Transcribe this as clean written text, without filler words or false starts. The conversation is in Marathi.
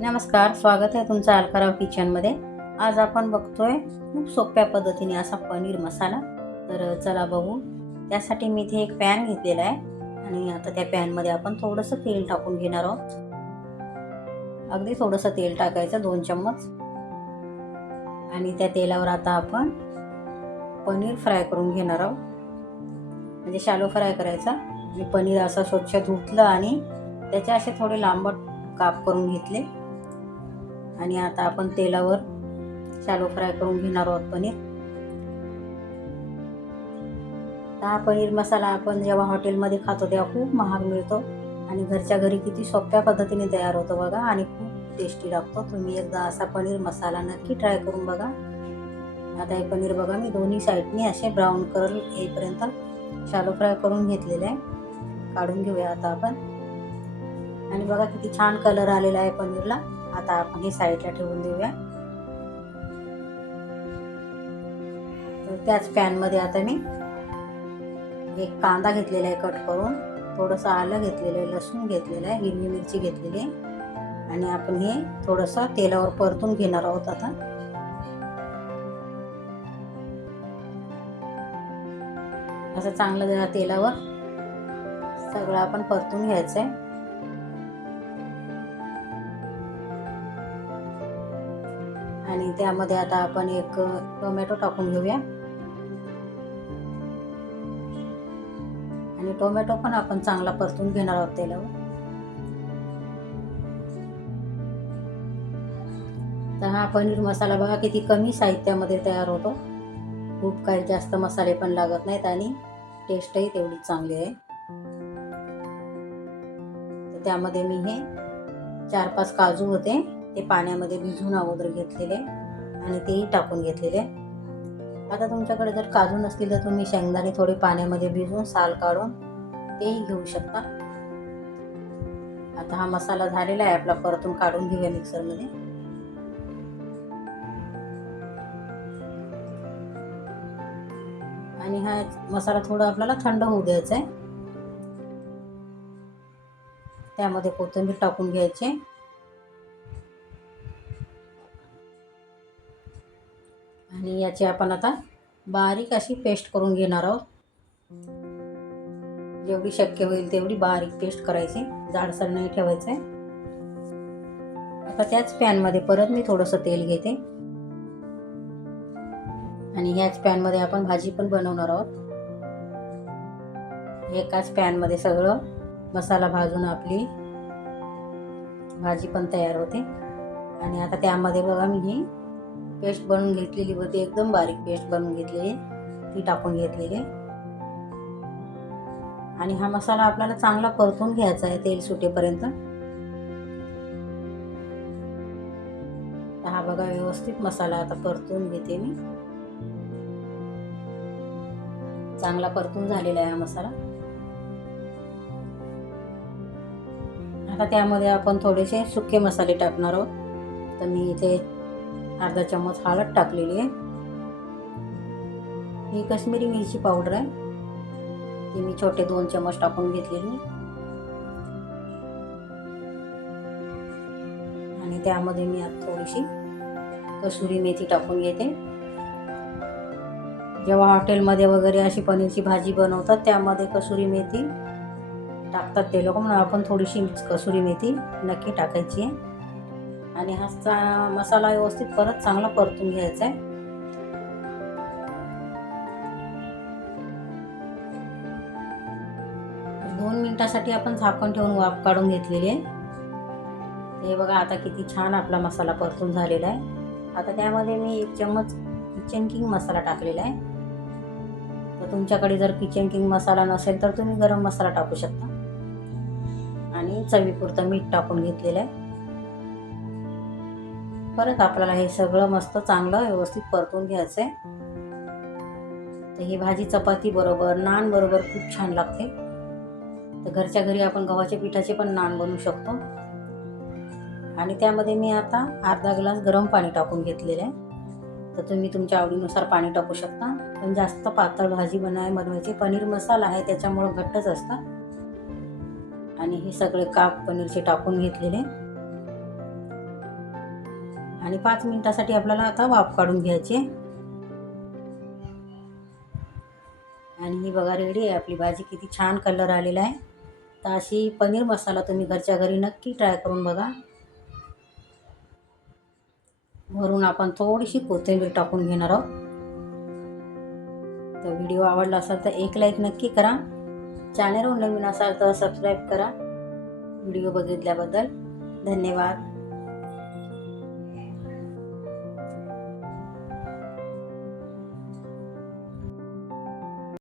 नमस्कार, स्वागत आहे तुमचं अलकाराव किचनमध्ये. आज आपण बघतोय खूप सोप्या पद्धतीने असा पनीर मसाला. तर चला बघू. त्यासाठी मी इथे एक पॅन घेतलेला आहे आणि आता त्या पॅनमध्ये आपण थोडंसं तेल टाकून घेणार आहोत. अगदी थोडंसं तेल टाकायचं, 2 चम्मच. आणि त्या तेलावर आता आपण पनीर फ्राय करून घेणार आहोत, म्हणजे शॅलो फ्राय करायचा. मी पनीर असं स्वच्छ धुतलं आणि त्याचे असे थोडे लांबट काप करून घेतले. आणि आता आपण तेलावर शॅलो फ्राय करून घेणार आहोत पनीर. हा पनीर मसाला आपण जेव्हा हॉटेलमध्ये खातो तेव्हा खूप महाग मिळतो आणि घरच्या घरी किती सोप्या पद्धतीने तयार होतो बघा, आणि खूप टेस्टी लागतो. तुम्ही एकदा असा पनीर मसाला नक्की ट्राय करून बघा. आता हे पनीर बघा, मी दोन्ही साईडनी असे ब्राऊन कलर येईपर्यंत शॅलो फ्राय करून घेतलेले आहे. काढून घेऊया आता आपण. आणि बघा किती छान कलर आलेला आहे पनीरला. आता आपण हे साईडला ठेवून देऊया. तर त्याच पॅनमध्ये आता मी एक कांदा घेतलेला आहे कट करून, थोडंसं आलं घेतलेलं आहे, लसूण घेतलेलं आहे, हिरवी मिरची घेतलेली आहे. आणि आपण हे थोडंसं तेलावर परतून घेणार आहोत. आता असं चांगलं जरा तेलावर सगळं आपण परतून घ्यायचं आहे. आणि त्यामध्ये आता आपण एक टोमॅटो टाकून घेऊया. आणि टोमॅटो पण आपण चांगला परतून घेणार आहोत तेलावर. तर हा पनीर मसाला बघा किती कमी साहित्यामध्ये तयार होतो. खूप काही जास्त मसाले पण लागत नाहीत आणि टेस्टही तेवढीच चांगली आहे. तर त्यामध्ये मी हे 4-5 काजू होते, ते पाण्यामध्ये भिजवून अगोदर घेतलेले आणि तेही टाकून घेतलेले. आता तुमच्याकडे जर काजू नसतील तर तुम्ही शेंगदाणे थोडे पाण्यामध्ये भिजवून साल काढून तेही घेऊ शकता. आता हा मसाला झालेला आहे आपला, परतून काढून घेऊया मिक्सरमध्ये. आणि हा मसाला थोडा आपल्याला थंड होऊ द्यायचा आहे. त्यामध्ये कोथिंबीर टाकून घ्यायची आणि याची आपण आता बारीक अशी पेस्ट करून घेणार आहोत. जेवढी शक्य होईल तेवढी बारीक पेस्ट करायची, जाडसर नाही ठेवायचं आहे. आता त्याच पॅनमध्ये परत मी थोडंसं तेल घेते आणि ह्याच पॅनमध्ये आपण भाजी पण बनवणार आहोत. एकाच पॅनमध्ये सगळं मसाला भाजून आपली भाजी पण तयार होते. आणि आता त्यामध्ये बघा मी ही पेस्ट बनवून घेतलेली होती, एकदम बारीक पेस्ट बनवून घेतलेली, ती टाकून घेतलेली. आणि हा मसाला आपल्याला चांगला परतून घ्यायचा आहे तेल सुटेपर्यंत. हा बघा व्यवस्थित मसाला आता परतून घेते मी. चांगला परतून झालेला आहे हा मसाला. आता त्यामध्ये आपण थोडेसे सुके मसाले टाकणार आहोत. तर मी इथे अर्धा चम्मच हळद टाकलेली आहे. ही काश्मीरी मिरची पावडर आहे, ती मी छोटे 2 चम्मच टाकून घेतलेली. आणि त्यामध्ये मी आता थोडीशी कसुरी मेथी टाकून घेते. जेव्हा हॉटेलमध्ये वगैरे अशी पनीरची भाजी बनवतात त्यामध्ये कसुरी मेथी टाकतात ते लोक, म्हणून आपण थोडीशी कसुरी मेथी नक्की टाकायची आहे. आणि हा मसाला व्यवस्थित परत चांगला परतून घ्यायचा आहे. दोन मिनिटासाठी आपण झाकण ठेवून वाफ काढून घेतलेली आहे. हे बघा आता किती छान आपला मसाला परतून झालेला आहे. आता त्यामध्ये मी 1 चम्मच किचन किंग मसाला टाकलेला आहे. तर तुमच्याकडे जर किचन किंग मसाला नसेल तर तुम्ही गरम मसाला टाकू शकता. आणि चवीपुरतं मीठ टाकून घेतलेलं आहे. परत आपल्याला हे सगळं मस्त चांगलं व्यवस्थित परतून घ्यायचं आहे. तर ही भाजी चपाती बरोबर, नान बरोबर खूप छान लागते. तर घरच्या घरी आपण गव्हाच्या पिठाचे पण नान बनवू शकतो. आणि त्यामध्ये मी आता अर्धा ग्लास गरम पाणी टाकून घेतलेलं आहे. तर तुम्ही तुमच्या आवडीनुसार पाणी टाकू शकता, पण जास्त पातळ भाजी बनवायची. पनीर मसाला आहे त्याच्यामुळं घट्टच असतं. आणि हे सगळे काप पनीरचे टाकून घेतलेले. आणि 5 मिनिटासाठी आपल्याला आता वाफ काढून घ्यायची. आणि ही बघा रेडी आहे आपली भाजी. किती छान कलर आलेला आहे. तर अशी पनीर मसाला तुम्ही घरच्या घरी नक्की ट्राय करून बघा. वरून आपण थोडीशी कोथिंबीर टाकून घेणार आहोत. तर व्हिडिओ आवडला असेल तर एक लाईक नक्की करा. चॅनलवर नवीन असाल तर सबस्क्राईब करा. व्हिडिओ बघितल्याबद्दल धन्यवाद.